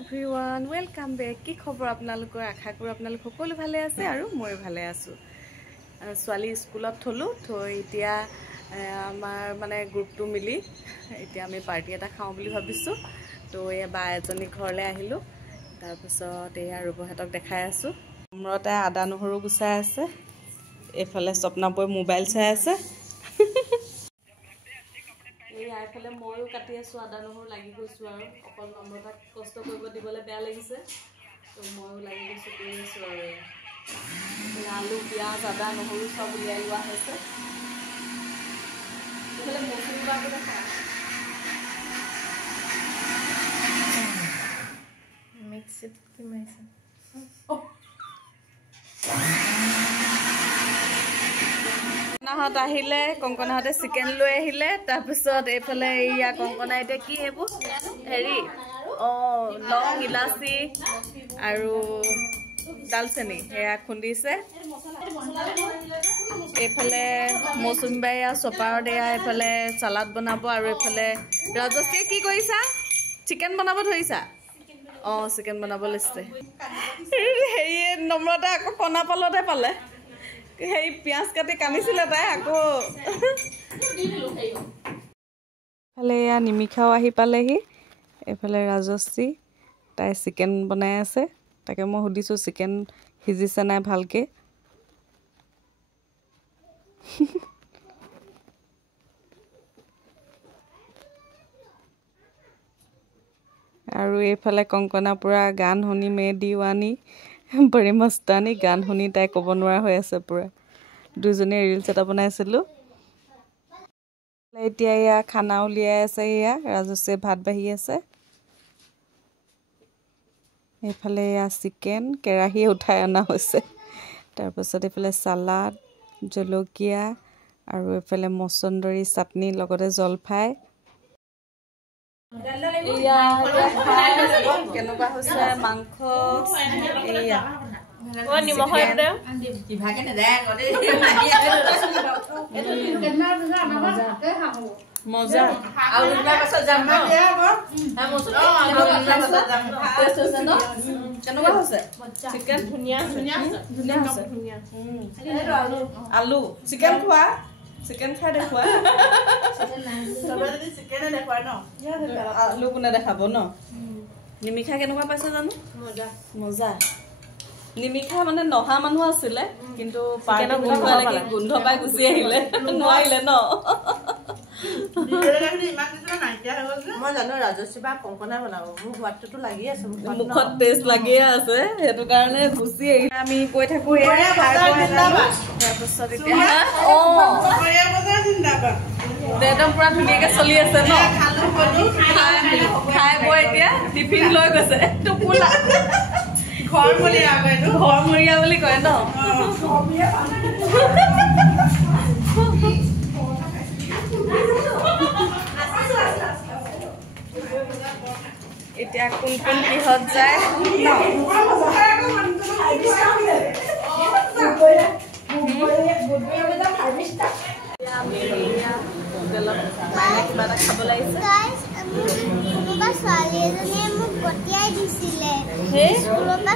everyone welcome back কি খবৰ আপোনালোকৰ আশা কৰো আপোনালোক সকলো ভালে আছে আৰু মই ভালে আছো ছোৱালী স্কুলত থলো থৈ এতিয়া আমাৰ মানে গ্ৰুপটো মিলি এতিয়া আমি পাৰ্টি এটা খাওঁ বুলি ভাবিছো তো এই বা এজনী ঘৰলে আহিলো তাৰ পিছত এই ৰূপহতক দেখাই আছো আমৰতে আদা নহৰু গুছাই আছে এফালে স্বপ্নাবই মোবাইল চাই আছে এইফালে ময়ো কাটি আছো আদা নহৰু লাগি গৈছো আৰু অকল নম্বৰটাক কষ্ট কৰিব দিবলৈ বেয়া লাগিছে তো ময়ো লাগি গৈছো কৰি আছো আৰু আলু পিঁয়াজ আদা নহৰু সব উলিয়াই লোৱা হৈছে এইফালে মচুৰ দালি দেখা মিক্সিত কি মাৰিছে কংকনাহত আহিলে কংকনাহতে চিকেন লৈ আহিলে তাৰ পিছত এইফালে ইয়া কংকনা এতিয়া কি হেবু হেৰি লং ইলাচি আৰু দালচেনি হেয়া খুন্দিছে এইফালে মৌচুমীবাই চপাৰত এয়া এইফালে সালাড বনাব আৰু এইফালে ৰাজশ্ৰীয়ে কি কৰিছা চিকেন বনাব ধৰিছা চিকেন বনাব লৈছে হেৰিয়ে নম্ৰতা আকৌ কণা পালতে পালে সেই পিয়াজ কাটি কানিছিলে তাই আকৌ ফালে এয়া নিমিখাও আহি পালেহি এইফালে ৰাজশ্ৰী তাই চিকেন বনাই আছে তাকে মই সুধিছো চিকেন সিজিছে নাই ভালকে আৰু এইফালে কংকনা পুৰা গান শুনি মে দিৱানী বড়ি মস্তানী গান শুনি তাই ক'ব নোৱাৰা হৈ আছে পুৰা দুজনে ৰিলছ এটা বনাইছিলো এতিয়া ইয়া খানা উলিয়াই আছে ইয়া ৰাজশ্ৰী ভাত বাঢ়ি আছে এইফালে ইয়া চিকেন কেৰাহী উঠাই অনা হৈছে তাৰপিছত এইফালে সালাড জলকীয়া আৰু এইফালে মছন্দৰী চাটনি লগতে জলফাই কেনেকুৱা হৈছে মাংস এয়া মজা কেনেকুৱা হৈছে চিকেন ধুনীয়া আলু চিকেন খোৱা চিকেন খাই দেখুৱা আলু কোনে দেখাব ন নিমিখা কেনেকুৱা পাইছে জানো মজা নিমিখা মানে নহা মানুহ আছিলে কিন্তু গোন্ধ পাই গুচি আহিলে নোৱাৰিলে ন মই জানো ৰাজশ্ৰী বা কংকনা বনাব মোৰ সোৱাদটো লাগি আছে মুখত টেষ্ট লাগিয়ে আছে সেইটো কাৰণে গুচি আহিলে আমি কৈ থাকো একদম পুৰা ধুনীয়াকে চলি আছে ন খাই বৈ এতিয়া টিফিন লৈ গৈছে ঘৰমৰীয়া বুলি কয় ন এতিয়া কোন কোন কিহত যায় খাব লাগিছে ছোৱালী এজনীয়ে মোক গতিয়াই দিছিলে স্কুলৰ পৰা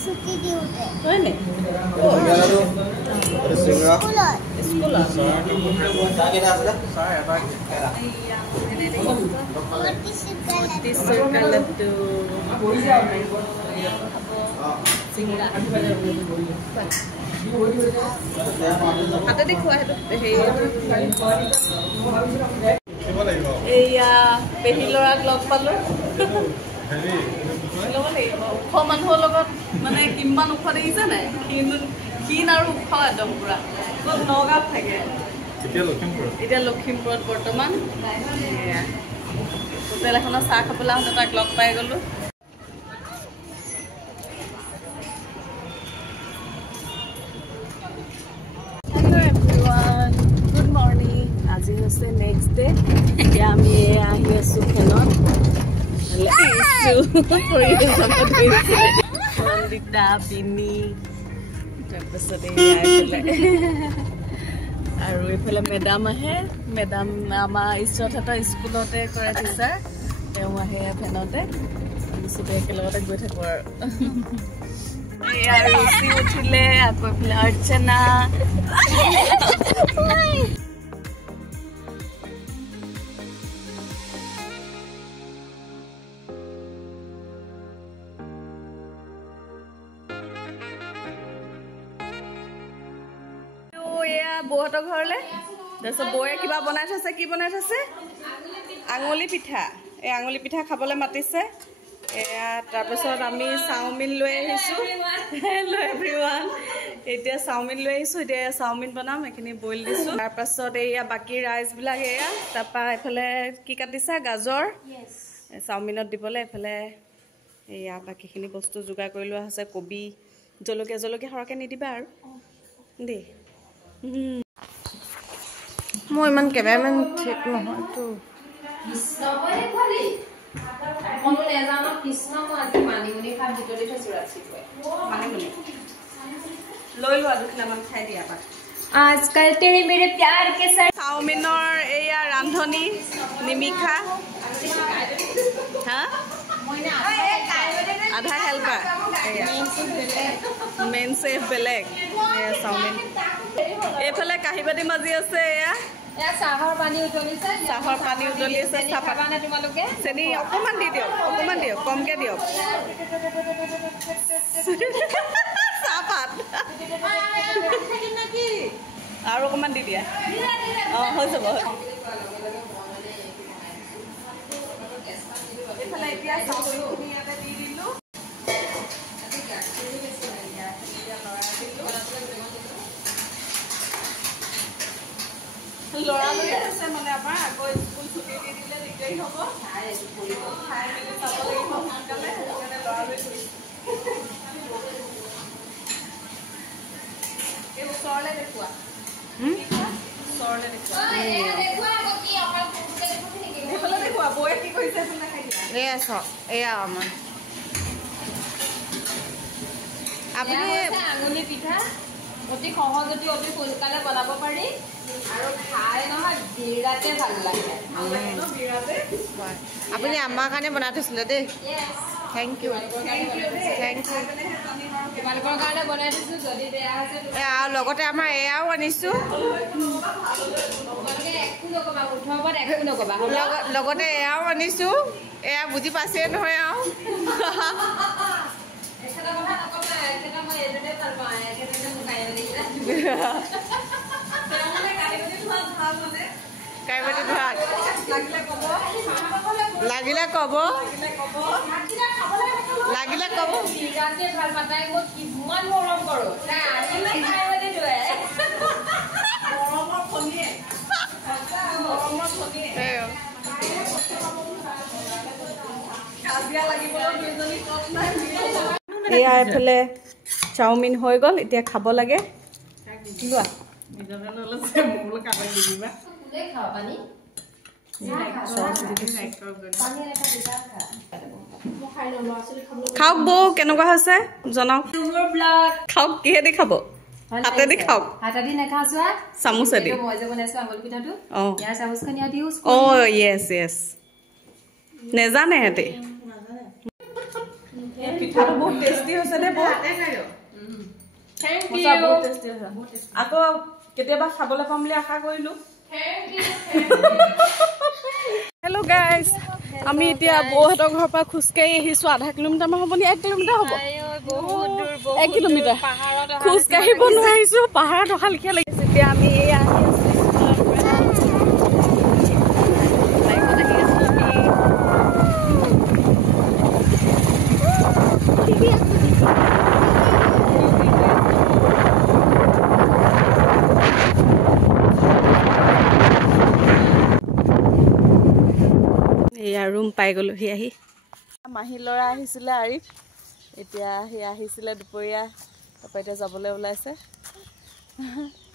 ছুটি দিওঁতে হাতেদি খোৱা এইয়া পেহী ল'ৰাক লগ পালো ওখ মানুহৰ লগত মানে কিমান ওখ দেখিছে নাই ক্ষীণ আৰু ওখ একদম পুৰা নগাঁৱত থাকে এতিয়া লখিমপুৰত বৰ্তমান হোটেল এখনত চাহ খাবলৈ আহোঁতে তাক লগ পাই গলো গুড মৰ্ণিং আজি হৈছে নেক্সট ডে এতিয়া আমি আহি আছো ফেনত সন্দিতা বিনি তাৰপিছতে আৰু এইফালে মেডাম আহে মেডাম আমাৰ ঈশ্বৰহাটৰ স্কুলতে কৰে টিচাৰ তেওঁ আহে ফেনতে চবে একেলগতে গৈ থাকো আৰু ৰুচি উঠিলে আকৌ এইফালে অৰ্চনা বৌহঁতৰ ঘৰলে তাৰপিছত বৌয়ে কিবা বনাই থৈছে কি বনাই থৈছে আঙুলি পিঠা এই আঙুলি পিঠা খাবলৈ মাতিছে এয়া তাৰপিছত আমি চাওমিন লৈ আহিছোঁ হেল্ল' এভৰিৱান এতিয়া চাওমিন লৈ আহিছোঁ এতিয়া চাওমিন বনাম এইখিনি বইল দিছোঁ তাৰপাছত এয়া বাকী ৰাইচবিলাক এয়া তাৰপৰা এইফালে কি কাটিছা গাজৰ চাওমিনত দিবলৈ এইফালে এয়া বাকীখিনি বস্তু যোগাৰ কৰি লোৱা হৈছে কবি জলকীয়া সৰহকৈ নিদিবা আৰু দেই মই ইমান কেমেৰামেন ঠিক নহয়তো आजकल तेरे मेरे प्यार के साथ চাওমিনৰ এয়া ৰান্ধনি নিমিষা হা আধা হেল্পাৰ মেইন চেফ বেলেগ এয়া চাওমিন এইফালে কাঁহী বাতি মাজি আছে এয়া চাহৰ পানী উতলি আছে চাহপাত তোমালোকে চেনি অকণমান দিয়ক কমকৈ দিয়ক চাহপাত আৰু অকণমান দি দিয়া অঁ হৈ যাব এইফালে এতিয়া চাওমিনখিনি ইয়াতে দি দিলোঁ লৰালৰি আছে মানে আমাৰ আকৌ স্কুল ছুটি দি দিলে দিগদাৰী হ'ব খাই মেলি চাব লাগিব সোনকালে সেইকাৰণে লৰালৰি কৰিছোঁ এই ওচৰলৈ দেখুওৱা সেইফালে দেখুওৱা বৌয়ে কি কৰিছে এয়া চাওক এয়া আমাৰ আপুনি আঙুলি পিঠা অতি সহজতে অতি সোনকালে বনাব পাৰি আৰু খাই নহয় বিৰাটে ভাল লাগে আপুনি আমাৰ কাৰণে বনাই থৈছিলে দেই থেংক ইউ তোমালোকৰ কাৰণে বনাই দিছোঁ যদি বেয়া হৈছে আৰু লগতে আমাৰ এয়াও আনিছোঁ তোমালোকে একো নক'বা মুঠৰ ওপৰত একো নক'বা লগতে এয়াও আনিছোঁ এয়া বুজি পাইছে নহয় আৰু এখেতৰ কথা নক'বা এখেতৰ মই এইটোতে ভাল পাওঁ এখেতে মোক কাঢ়ি দিছে কাইবাতি ধৰা লাগিলে ক'ব বিৰাটে ভাল পাতাই মই কিমান মৰম কৰোঁ তাই আহিলে কাঢ়ি দিয়ে এয়া এইফালে চাওমিন হৈ গ'ল এতিয়া খাব লাগে লোৱা খাওক বৌ কেনেকুৱা হৈছে জনাওক খাওক কিহেদি খাব হাতেদি খাওক চামুচেদি অঁ য়েছ নেজানে সিহঁতে পিঠাটো বহুত টেষ্টি হৈছে দেই বহুত টেষ্টি হৈছে আকৌ কেতিয়াবা খাবলৈ পাম বুলি আশা কৰিলোঁ হেল্ল' গাইজ আমি এতিয়া বৌহঁতৰ ঘৰৰ পৰা খোজকাঢ়ি আহিছোঁ আধা কিলোমিটাৰমান হ'ব নি 1 কিলোমিটাৰ হ'ব 1 কিলোমিটাৰ খোজকাঢ়িব নোৱাৰিছোঁ পাহাৰত অহা লিখীয়া লাগিছে এতিয়া আমি আহি আছোঁ এয়া ৰুম পাই গ'লোহি আহি মাহী ল'ৰা আহিছিলে আৰিফ এতিয়া সি আহিছিলে দুপৰীয়া তাৰপৰা এতিয়া যাবলৈ ওলাইছে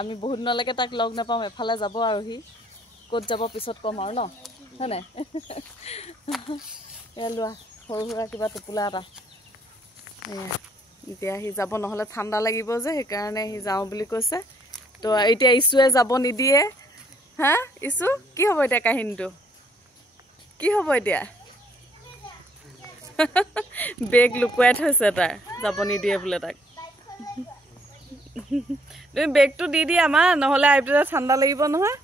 আমি বহুত দিনলৈকে তাক লগ নাপাওঁ এফালে যাব আৰু সি ক'ত যাব পিছত ক'ম আৰু ন হয় নাই এয়া লোৱা সৰু সুৰা কিবা টোপোলা এটা এয়া এতিয়া সি যাব নহ'লে ঠাণ্ডা লাগিব যে সেইকাৰণে সি যাওঁ বুলি কৈছে তো এতিয়া ইছুৱে যাব নিদিয়ে হা ইছু কি হ'ব এতিয়া কাহিনীটো কি হ'ব এতিয়া বেগ লুকুৱাই থৈছে তাৰ যাব নিদিয়ে বোলে তাক তুমি বেগটো দি দিয়া আমাৰ নহ'লে আইপিটা ঠাণ্ডা লাগিব নহয়